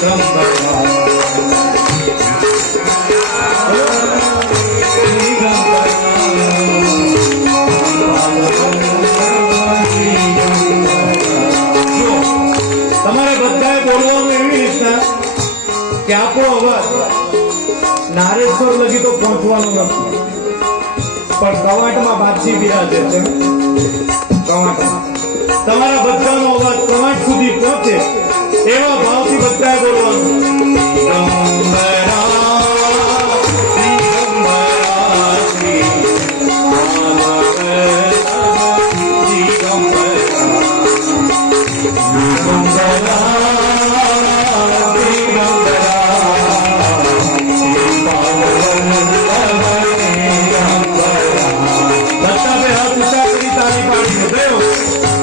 કે આપણો અવાજ નારેશ્વર લગી તો પહોંચવાનો નથી. પણ કવાટમાં બાદશી બિરાજે છે. કવાટમાં. તમારા બધાનો અવાજ કવાટ સુધી પહોંચે એવા ભાવથી બધાએ carinho, Deus.